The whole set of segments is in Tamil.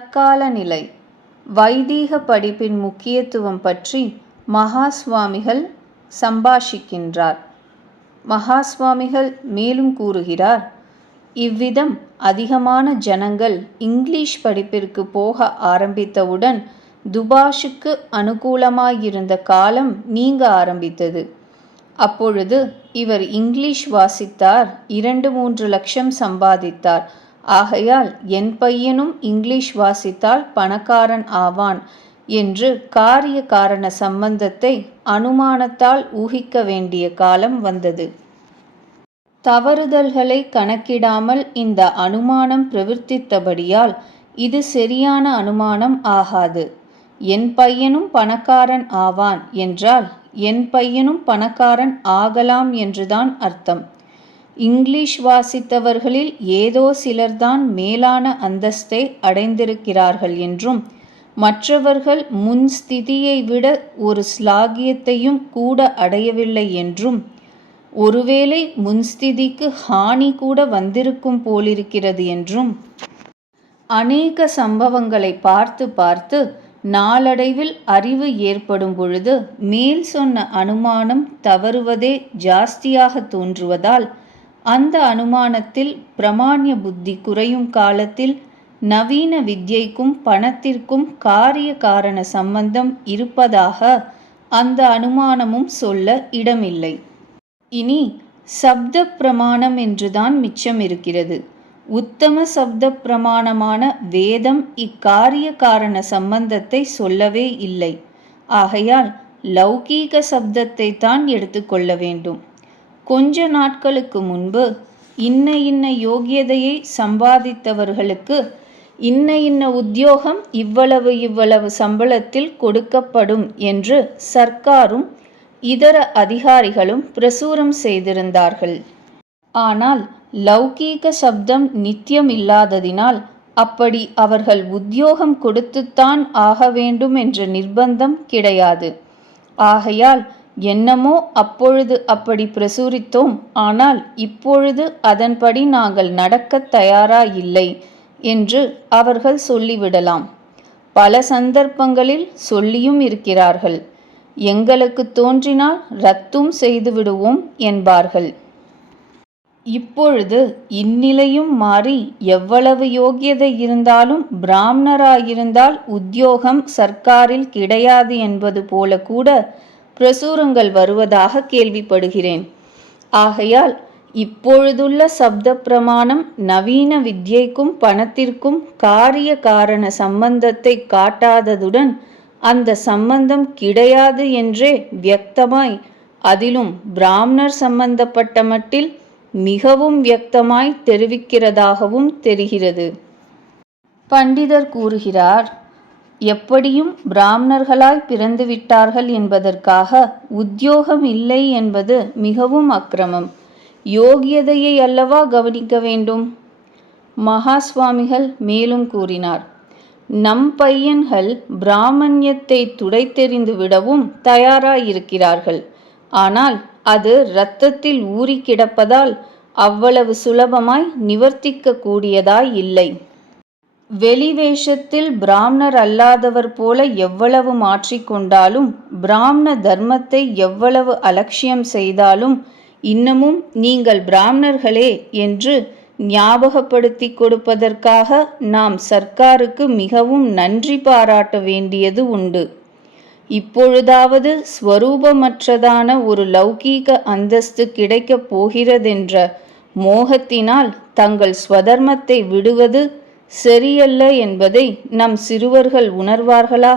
தற்கால நிலை வைதீக படிப்பின் முக்கியத்துவம் பற்றி மகாஸ்வாமிகள் சம்பாஷிக்கின்றார். மகாஸ்வாமிகள் மேலும் கூறுகிறார், இவ்விதம் அதிகமான ஜனங்கள் இங்கிலீஷ் படிப்பிற்கு போக ஆரம்பித்தவுடன் துபாஷுக்கு அனுகூலமாயிருந்த காலம் நீங்க ஆரம்பித்தது. அப்பொழுது இவர் இங்கிலீஷ் வாசித்தார், 2-3 லட்சம் சம்பாதித்தார். ஆகையால் என் பையனும் இங்கிலீஷ் வாசித்தால் பணக்காரன் ஆவான் என்று காரிய காரண சம்பந்தத்தை அனுமானத்தால் ஊகிக்க வேண்டிய காலம் வந்தது. தவறுதல்களை கணக்கிடாமல் இந்த அனுமானம் பிரவர்த்தித்தபடியால் இது சரியான அனுமானம் ஆகாது. என் பையனும் பணக்காரன் ஆவான் என்றால் என் பையனும் பணக்காரன் ஆகலாம் என்றுதான் அர்த்தம். இங்கிலீஷ் வாசித்தவர்களில் ஏதோ சிலர்தான் மேலான அந்தஸ்தை அடைந்திருக்கிறார்கள் என்றும் மற்றவர்கள் முன் ஸ்திதியை விட ஒரு ஸ்லாகியத்தையும் கூட அடையவில்லை என்றும் ஒருவேளை முன்ஸ்திதிக்கு ஹானி கூட வந்திருக்கும் போலிருக்கிறது என்றும் அநேக சம்பவங்களை பார்த்து பார்த்து நாளடைவில் அறிவு ஏற்படும் பொழுது மேல் சொன்ன அனுமானம் தவறுவதே ஜாஸ்தியாக தோன்றுவதால் அந்த அனுமானத்தில் பிரமாண்ய புத்தி குறையும் காலத்தில் நவீன வித்யைக்கும் பணத்திற்கும் காரிய காரண சம்பந்தம் இருப்பதாக அந்த அனுமானமும் சொல்ல இடமில்லை. இனி சப்த பிரமாணம் என்றுதான் மிச்சம் இருக்கிறது. உத்தம சப்த பிரமாணமான வேதம் இக்காரிய காரண சம்பந்தத்தை சொல்லவே இல்லை. ஆகையால் லௌகீக சப்தத்தை தான் எடுத்துக்கொள்ள வேண்டும். கொஞ்ச நாட்களுக்கு முன்பு இன்ன இன்ன யோகியதையை சம்பாதித்தவர்களுக்கு இன்ன இன்ன உத்தியோகம் இவ்வளவு இவ்வளவு சம்பளத்தில் கொடுக்கப்படும் என்று சர்க்காரும் இதர அதிகாரிகளும் பிரசுரம் செய்திருந்தார்கள். ஆனால் லௌகீக சப்தம் நித்தியம் இல்லாததினால் அப்படி அவர்கள் உத்தியோகம் கொடுத்துத்தான் ஆக வேண்டும் என்ற நிர்பந்தம் கிடையாது. ஆகையால் என்னமோ அப்பொழுது அப்படி பிரசுரித்தோம், ஆனால் இப்பொழுது அதன்படி நாங்கள் நடக்கத் தயாராயில்லை என்று அவர்கள் சொல்லிவிடலாம். பல சந்தர்ப்பங்களில் சொல்லியும் இருக்கிறார்கள். எங்களுக்கு தோன்றினால் ரத்தும் செய்து விடுவோம் என்பார்கள். இப்பொழுது இந்நிலையும் மாறி எவ்வளவு யோகியதை இருந்தாலும் பிராமணராயிருந்தால் உத்தியோகம் சர்க்காரில் கிடையாது என்பது போல கூட பிரசுரங்கள் வருவதாக கேள்விப்படுகிறேன். ஆகையால் இப்பொழுதுள்ள சப்த பிரமாணம் நவீன வித்யைக்கும் பணத்திற்கும் காரிய காரண சம்பந்தத்தை காட்டாததுடன் அந்த சம்பந்தம் கிடையாது என்றே வியக்தமாய், அதிலும் பிராமணர் சம்பந்தப்பட்ட மட்டில் மிகவும் வியக்தமாய் தெரிவிக்கிறதாகவும் தெரிகிறது. பண்டிதர் கூறுகிறார், எப்படியும் பிராமணர்களாய் பிறந்துவிட்டார்கள் என்பதற்காக உத்தியோகம் இல்லை என்பது மிகவும் அக்கிரமம். யோகியதையை அல்லவா கவனிக்க வேண்டும். மகாஸ்வாமிகள் மேலும் கூறினார், நம் பையன்கள் பிராமணியத்தை துடைத்தெறிந்து விடவும் தயாராயிருக்கிறார்கள். ஆனால் அது இரத்தத்தில் ஊறி கிடப்பதால் அவ்வளவு சுலபமாய் நிவர்த்திக்க கூடியதாய் இல்லை. வெளிவேஷத்தில் பிராமணர் அல்லாதவர் போல எவ்வளவு மாற்றிக்கொண்டாலும், பிராமண தர்மத்தை எவ்வளவு அலட்சியம் செய்தாலும் இன்னமும் நீங்கள் பிராமணர்களே என்று ஞாபகப்படுத்தி கொடுப்பதற்காக நாம் சர்க்காருக்கு மிகவும் நன்றி பாராட்ட வேண்டியது உண்டு. இப்பொழுதாவது ஸ்வரூபமற்றதான ஒரு லௌகீக அந்தஸ்து கிடைக்கப் போகிறதென்ற மோகத்தினால் தங்கள் ஸ்வதர்மத்தை விடுவது சரியல்ல என்பதை நம் சிறுவர்கள் உணர்வார்களா?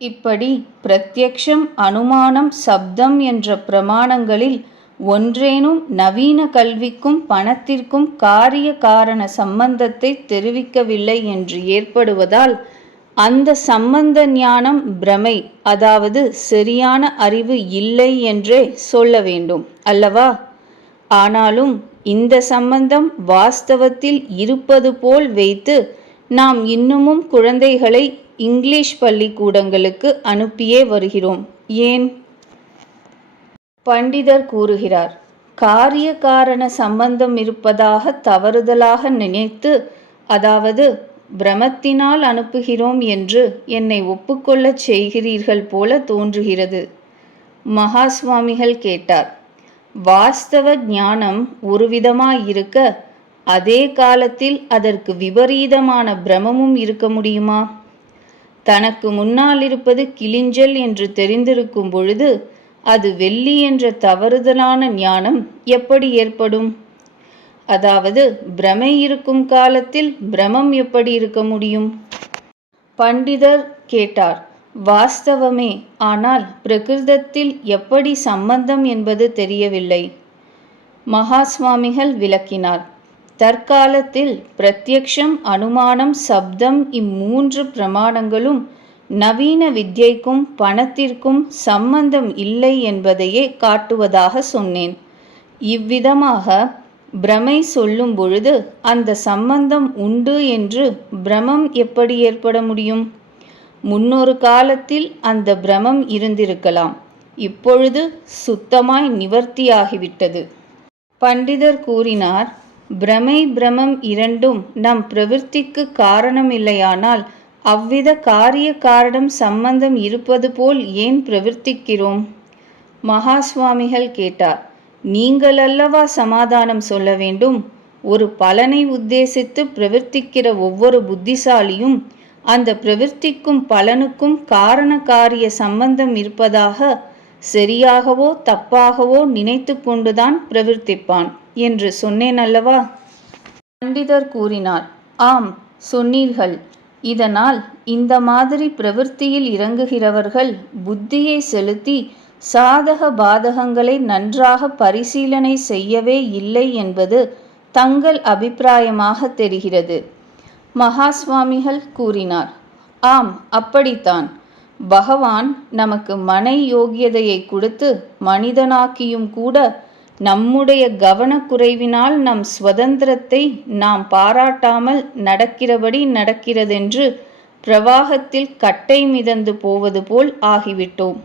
இப்படி பிரத்யக்ஷம், அனுமானம், சப்தம் என்ற பிரமாணங்களில் ஒன்றேனும் நவீன கல்விக்கும் பணத்திற்கும் காரிய காரண சம்பந்தத்தை தெரிவிக்கவில்லை என்று ஏற்படுவதால் அந்த சம்பந்த ஞானம் பிரமை, அதாவது சரியான அறிவு இல்லை என்றே சொல்ல வேண்டும் அல்லவா? ஆனாலும் இந்த சம்பந்தம் வாஸ்தவத்தில் இருப்பது போல் வைத்து நாம் இன்னமும் குழந்தைகளை இங்கிலீஷ் பள்ளிக்கூடங்களுக்கு அனுப்பியே வருகிறோம். ஏன்? பண்டிதர் கூறுகிறார், காரிய காரண சம்பந்தம் இருப்பதாக தவறுதலாக நினைத்து அதாவது பிரமத்தினால் அனுப்புகிறோம் என்று என்னை ஒப்புக்கொள்ளச் செய்கிறீர்கள் போல தோன்றுகிறது. மகாஸ்வாமிகள் கேட்டார். வாஸ்தவ ஞானம் ஒருவிதமாயிருக்க, அதே காலத்தில் அதற்கு விபரீதமான பிரமமும் இருக்க முடியுமா? தனக்கு முன்னால் இருப்பது கிளிஞ்சல் என்று தெரிந்திருக்கும் பொழுது அது வெள்ளி என்ற தவறுதலான ஞானம் எப்படி ஏற்படும்? அதாவது பிரமை இருக்கும் காலத்தில் பிரமம் எப்படி இருக்க முடியும்? பண்டிதர் கேட்டார். வாஸ்தவமே, ஆனால் பிரகிருதத்தில் எப்படி சம்பந்தம் என்பது தெரியவில்லை. மகாஸ்வாமிகள் விளக்கினார். தற்காலத்தில் பிரத்யக்ஷம், அனுமானம், சப்தம் இம்மூன்று பிரமாணங்களும் நவீன வித்யைக்கும் பணத்திற்கும் சம்பந்தம் இல்லை என்பதையே காட்டுவதாக சொன்னேன். இவ்விதமாக பிரமை சொல்லும் பொழுது அந்த சம்பந்தம் உண்டு என்று பிரமம் எப்படி ஏற்பட முடியும்? முன்னொரு காலத்தில் அந்த பிரமம் இருந்திருக்கலாம். இப்பொழுது சுத்தமாய் நிவர்த்தியாகிவிட்டது. பண்டிதர் கூறினார். பிரமை பிரமம் இரண்டும் நம் பிரவிற்த்திக்கு காரணம் இல்லையானால் அவ்வித காரிய காரணம் சம்பந்தம் இருப்பது போல் ஏன் பிரவர்த்திக்கிறோம்? மகாஸ்வாமிகள் கேட்டார். நீங்கள் அல்லவா சமாதானம் சொல்ல வேண்டும். ஒரு பலனை உத்தேசித்து பிரவர்த்திக்கிற ஒவ்வொரு புத்திசாலியும் அந்த பிரவர்த்திக்கும் பலனுக்கும் காரண காரிய சம்பந்தம் இருப்பதாக சரியாகவோ தப்பாகவோ நினைத்து கொண்டுதான் பிரவர்த்திப்பான் என்று சொன்னேன் அல்லவா? பண்டிதர் கூறினார். ஆம், சொன்னீர்கள். இதனால் இந்த மாதிரி பிரவೃத்தியில் இறங்குகிறவர்கள் புத்தியை செலுத்தி சாதக பாதகங்களை நன்றாக பரிசீலனை செய்யவே இல்லை என்பது தங்கள் அபிப்பிராயமாக தெரிகிறது. மகாஸ்வாமிகள் கூறினார். ஆம், அப்படித்தான். பகவான் நமக்கு மனை யோகியதையை கொடுத்து மனிதனாக்கியும் கூட நம்முடைய கவனக்குறைவினால் நம் சுதந்திரத்தை நாம் பாராட்டாமல் நடக்கிறபடி நடக்கிறதென்று பிரவாகத்தில் கட்டை மிதந்து போவது போல் ஆகிவிட்டோம்.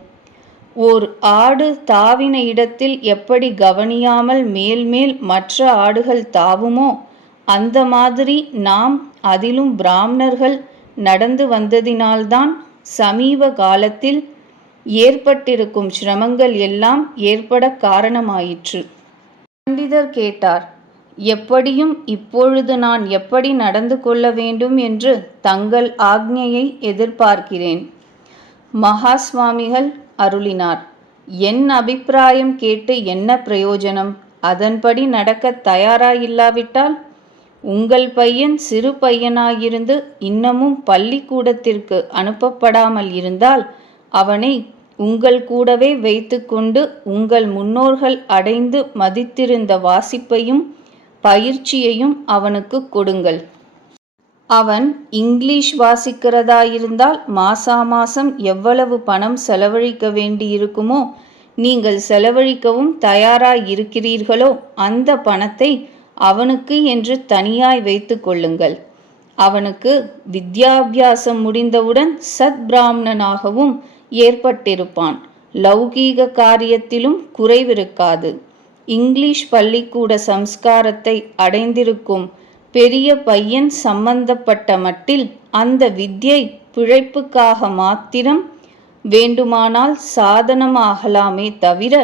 ஓர் ஆடு தாவின இடத்தில் எப்படி கவனியாமல் மேல்மேல் மற்ற ஆடுகள் தாவுமோ அந்த மாதிரி நாம், அதிலும் பிராமணர்கள் நடந்து வந்ததினால்தான் சமீப காலத்தில் ஏற்பட்டிருக்கும் சிரமங்கள் எல்லாம் ஏற்பட காரணமாயிற்று. பண்டிதர் கேட்டார். எப்படியும் இப்பொழுது நான் எப்படி நடந்து கொள்ள வேண்டும் என்று தங்கள் ஆக்ஞையை எதிர்பார்க்கிறேன். மகாஸ்வாமிகள் அருளினார். என் அபிப்பிராயம் கேட்டு என்ன பிரயோஜனம்? அதன்படி நடக்க தயாராயில்லாவிட்டால்? உங்கள் பையன் சிறு பையனாயிருந்து இன்னமும் பள்ளிக்கூடத்திற்கு அனுப்பப்படாமல் இருந்தால் அவனை உங்கள் கூடவே வைத்து கொண்டு உங்கள் முன்னோர்கள் அடைந்து மதித்திருந்த வாசிப்பையும் பயிற்சியையும் அவனுக்கு கொடுங்கள். அவன் இங்கிலீஷ் வாசிக்கிறதாயிருந்தால் மாசாமாசம் எவ்வளவு பணம் செலவழிக்க வேண்டியிருக்குமோ நீங்கள் செலவழிக்கவும் தயாராயிருக்கிறீர்களோ அந்த பணத்தை அவனுக்கு என்று தனியாய் வைத்து கொள்ளுங்கள். அவனுக்கு வித்யாபியாசம் முடிந்தவுடன் சத் பிராமணனாகவும் ஏற்பட்டிருப்பான். லௌகீக காரியத்திலும் குறைவிருக்காது. இங்கிலீஷ் பள்ளிக்கூட சம்ஸ்காரத்தை அடைந்திருக்கும் பெரிய பையன் சம்பந்தப்பட்ட மட்டில் அந்த வித்யை பிழைப்புக்காக மாத்திரம் வேண்டுமானால் சாதனமாகலாமே தவிர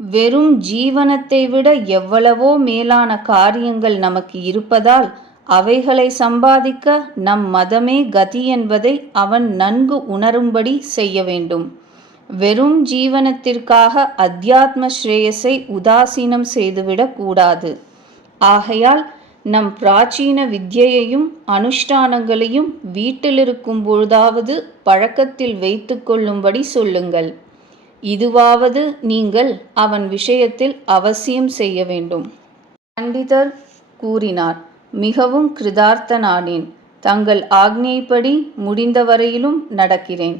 வெறும் ஜீவனத்தை விட எவ்வளவோ மேலான காரியங்கள் நமக்கு இருப்பதால் அவைகளை சம்பாதிக்க நம் மதமே கதி என்பதை அவன் நன்கு உணரும்படி செய்ய வேண்டும். வெறும் ஜீவனத்திற்காக அத்தியாத்ம ஸ்ரேயஸை உதாசீனம் செய்துவிடக் கூடாது. ஆகையால் நம் பிராச்சீன வித்யையையும் அனுஷ்டானங்களையும் வீட்டிலிருக்கும் பொழுதாவது பழக்கத்தில் வைத்து கொள்ளும்படி சொல்லுங்கள். இதுவாவது நீங்கள் அவன் விஷயத்தில் அவசியம் செய்ய வேண்டும். பண்டிதர் கூறினார். மிகவும் கிருதார்த்தனானேன். தங்கள் ஆக்ஞைப்படி முடிந்தவரையிலும் நடக்கிறேன்.